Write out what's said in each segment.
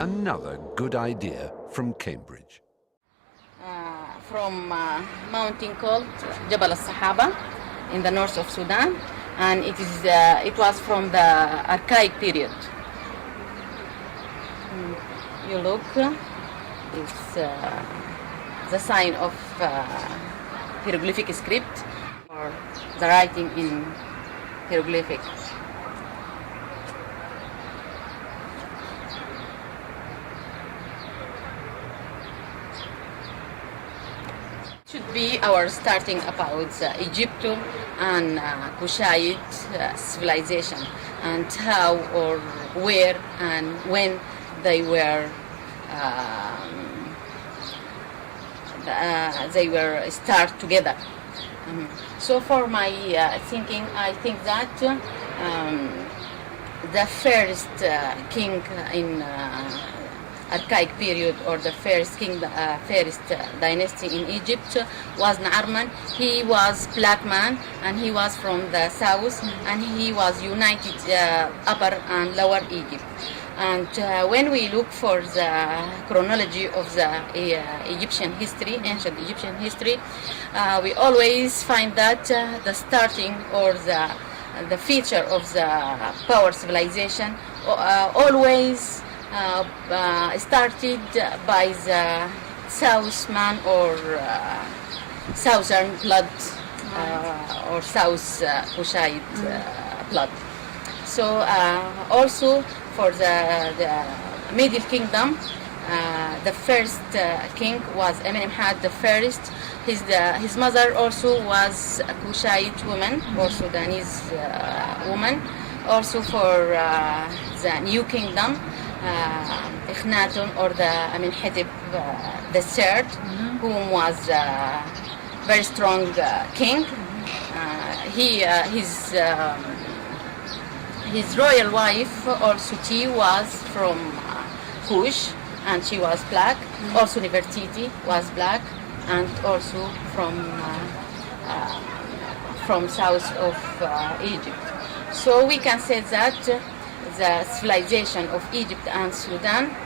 Another good idea from Cambridge. From a mountain called Jabal al-Sahaba in the north of Sudan, and it was from the archaic period. You look, it's the sign of hieroglyphic script, or the writing in hieroglyphic. Should be our starting about Egypt and Kushite civilization, and how or where and when they were start together. So for my thinking, I think that the first king in archaic period, or the first king, first dynasty in Egypt was Na'arman. He was black man, and he was from the south, and he was united upper and lower Egypt. And when we look for the chronology of the Egyptian history, ancient Egyptian history, we always find that the starting, or the feature of the power civilization always started by the Southman, or Southern blood, or South Kushite blood. So also for the Middle Kingdom, the first king was Amenemhat the first. His mother also was a Kushite woman, or Sudanese woman. Also for the New Kingdom, Ikhnaton, or the Amenhotep the third, whom was a very strong king. His royal wife, also she was from Kush, and she was black. Also Nefertiti was black, and also from south of Egypt. So we can say that the civilization of Egypt and Sudan,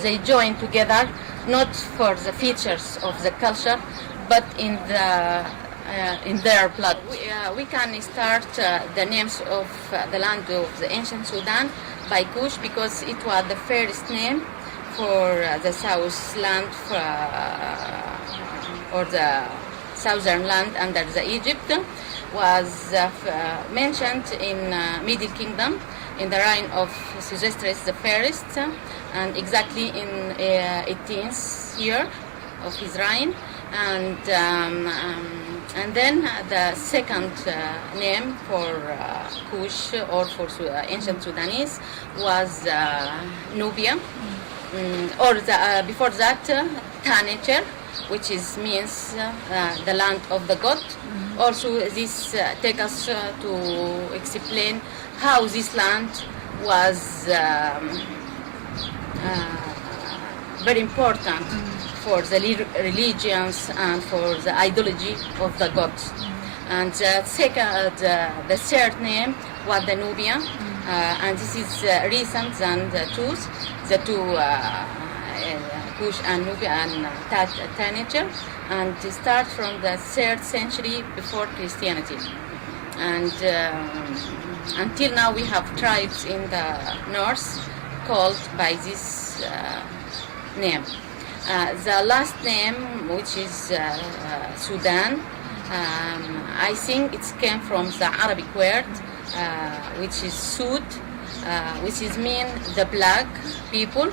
they join together not for the features of the culture, but in their blood. We can start the names of the land of the ancient Sudan by Kush, because it was the first name for the south land, or the southern land under the Egypt, was mentioned in Middle Kingdom in the reign of Sesostris the first, and exactly in 18th year of his reign. And then the second name for Kush, or for ancient Sudanese, was Nubia, or before that Tanecher, which means the land of the god. Also this takes us to explain how this land was very important for the religions and for the ideology of the gods. And the third name was the Nubia, and this is recent than the two Kush and Nubia and Tanecher, and start from the 3rd century before Christianity. And until now we have tribes in the north called by this name. The last name, which is Sudan, I think it came from the Arabic word, which is Sud, which is mean the black people.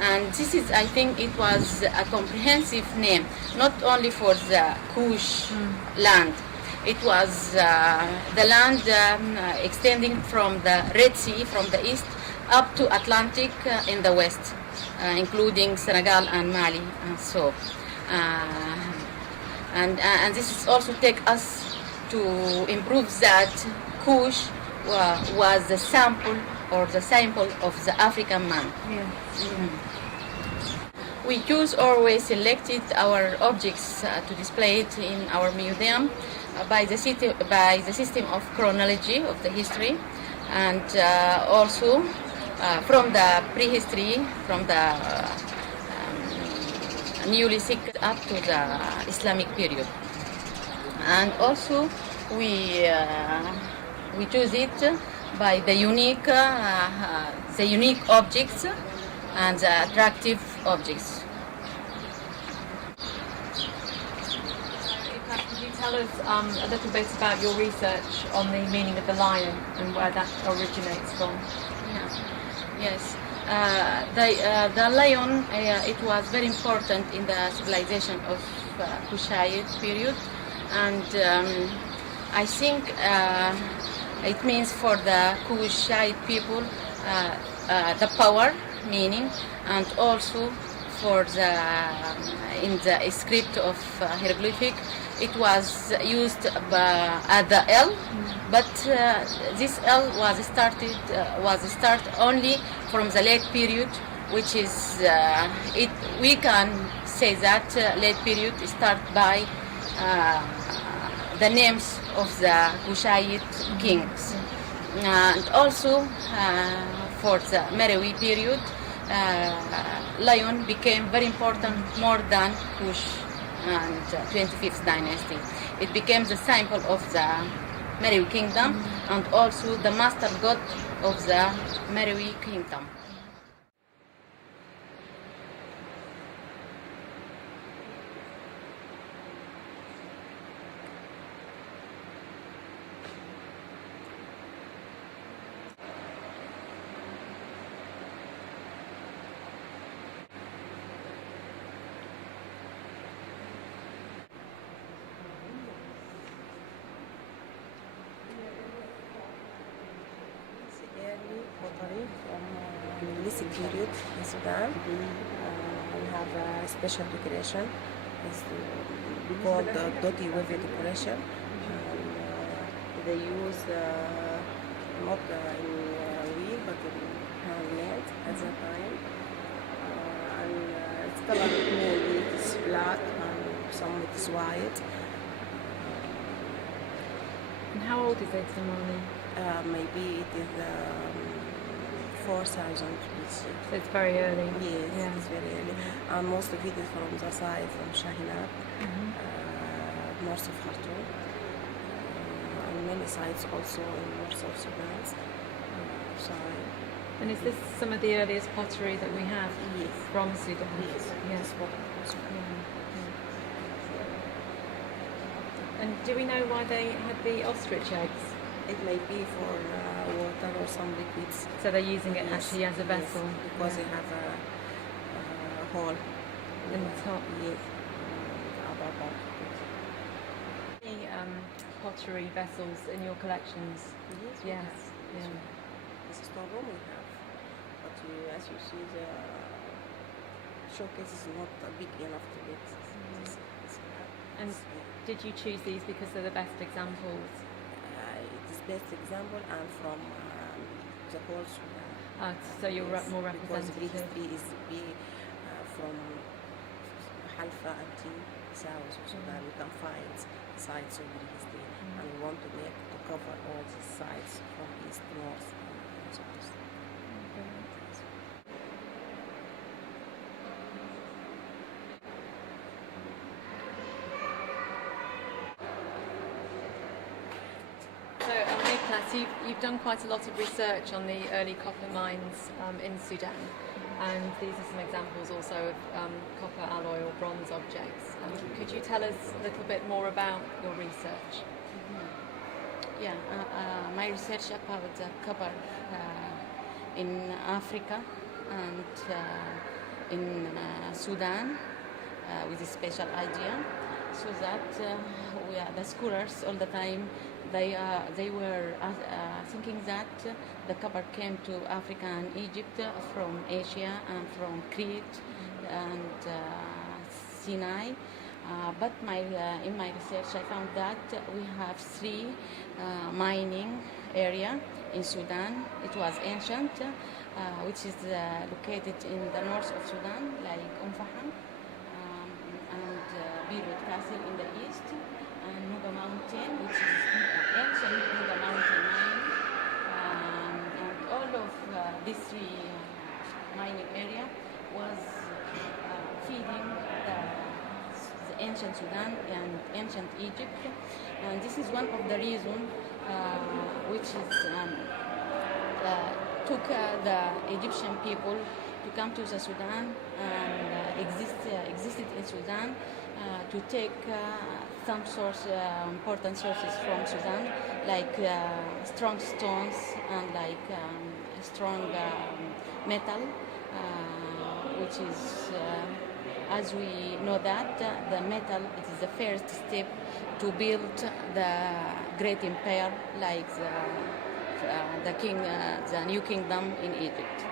And this is, I think, it was a comprehensive name, not only for the Kush land. It was the land extending from the Red Sea, from the east, up to Atlantic in the west, including Senegal and Mali, and so. And this is also take us to improve that Kush was the sample, or the symbol of the African man. Yeah. We choose, or we selected our objects to display it in our museum by the system of chronology of the history, and also from the prehistory, from the Neolithic up to the Islamic period. And also we choose it by the unique objects and the attractive objects. Could you tell us a little bit about your research on the meaning of the lion and where that originates from? Yes. The lion, it was very important in the civilization of Kushite period, and I think it means for the Kushite people the power meaning, and also for the in the script of hieroglyphic it was used at the L, but this L was start only from the late period, which is we can say that late period start by the names of the Kushite kings, and also for the Merowi period, lion became very important more than Kush and 25th dynasty. It became the symbol of the Merowi kingdom and also the master god of the Merowi kingdom. Pottery from Neolithic period in Sudan. We have a special decoration. It's called the doti weave decoration. They use not in wheel but in handmade at that time. It's colored mainly it's black and some it is white. And how old is it, Samani? Maybe it is 4,000 BC. So it's very early. Yes, Yeah. it's very early. And most of it is from the side, from Shahinat, north of Khartoum, and many sites also in north of Sudan. Side. And is this some of the earliest pottery that we have Yes. from Sudan? Yes, Yes. it's what from Sudan. And do we know why they had the ostrich eggs? It may be for water or some liquids. So they're using it Yes, actually as a vessel. yes, because they have a hole In the top. Yes. Any pottery vessels in your collections? Yes. we Yes. have. Yeah. This is storeroom we have, but as you see, the showcase is not big enough to get this. And did you choose these because they're the best examples? It is best example and from the whole Sudan. So you're Yes, more because representative. history is big from Halfa until south of Sudan. You can find sites of history, and we want to cover all the sites from east, north, and south. So, Ikhlas, you've done quite a lot of research on the early copper mines in Sudan, and these are some examples also of copper alloy or bronze objects. Could you tell us a little bit more about your research? Yeah, my research about the copper in Africa and in Sudan with a special idea, so that the scholars all the time they were thinking that the copper came to Africa and Egypt from Asia and from Crete and Sinai. But in my research, I found that we have three mining area in Sudan. It was ancient, which is located in the north of Sudan, like Faham, and Beirut Castle in the east, and Nuba Mountain, which is ancient Nuba Mountain mine, and all of this mining area was feeding the ancient Sudan and ancient Egypt, and this is one of the reasons which is took the Egyptian people to come to the Sudan and existed in Sudan to take some important sources from Sudan, like strong stones and like strong metal, which is, as we know that, the metal, it is the first step to build the great empire like the new kingdom in Egypt.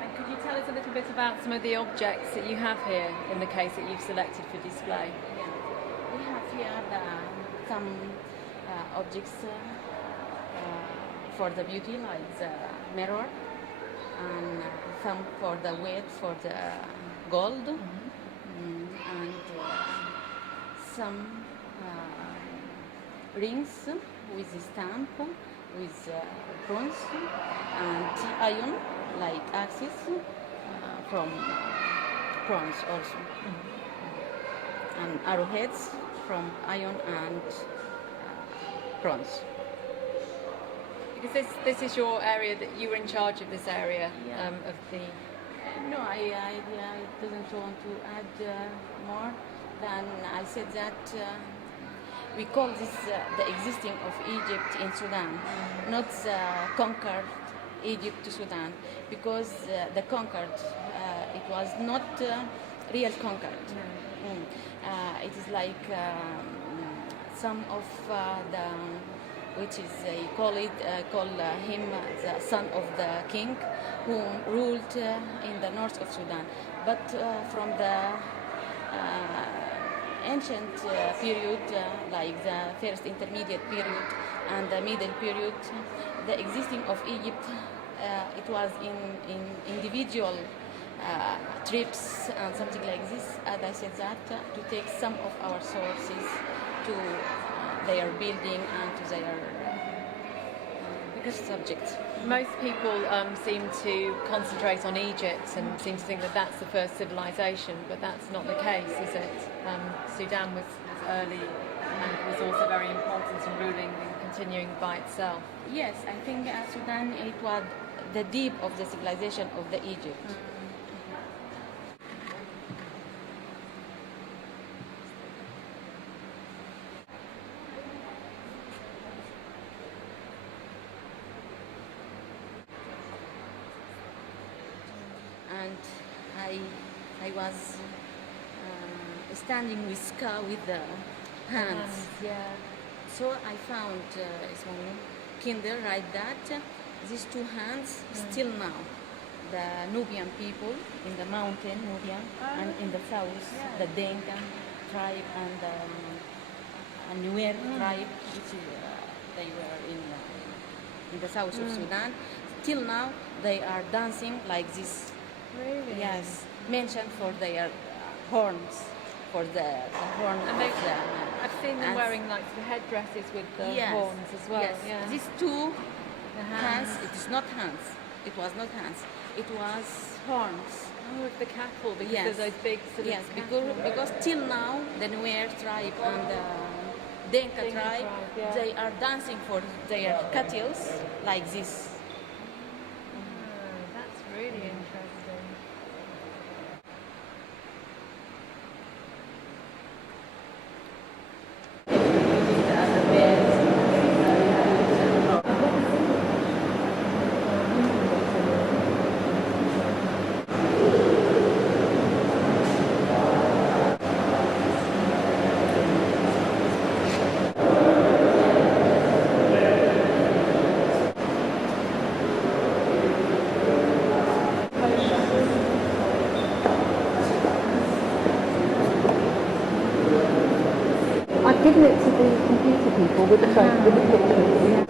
And could you tell us a little bit about some of the objects that you have here in the case that you've selected for display? Yeah. We have here some objects for the beauty, like the mirror, and some for the weight, for the gold, and some rings with a stamp, with bronze, and iron, like axes, from bronze also, and arrowheads from iron and bronze. Because this is your area, that you were in charge of this area. Yeah. Of the... No, I didn't want to add more than I said that we call this the existing of Egypt in Sudan, not the conquered Egypt to Sudan, because the conquered, it was not real conquered. It is like some of which is call him the son of the king who ruled in the north of Sudan. But from the ancient period, like the first intermediate period and the middle period, the existing of Egypt, it was in individual trips and something like this, as I said that, to take some of our sources to their building and to their subjects. Most people seem to concentrate on Egypt and seem to think that that's the first civilization, but that's not the case, is it? Sudan was early and was also very important in ruling and continuing by itself. Yes, I think Sudan, it was the deep of the civilization of the Egypt. And I was standing with the hands. Yeah. So I found some kinder write that these two hands still now. The Nubian people in the mountain, Nubia, and in the south, the Denka tribe and the Nuer tribe, which they were in the south of Sudan. Till now, they are dancing like this. Really? Yes, mentioned for their horns, for the horn And of the... I've seen them and- wearing like the headdresses with the Yes, horns as well. Yes, Yeah. these two The hands, it is not hands. It was not hands. It was horns. Oh, of the cattle, because Yes. there's those big sort Yes, of cattle. because till now the Nuer tribe and the Denka Dinka tribe, tribe, yeah. they are dancing for their cattle like this. That's really interesting. I've given it to the computer people with the pictures.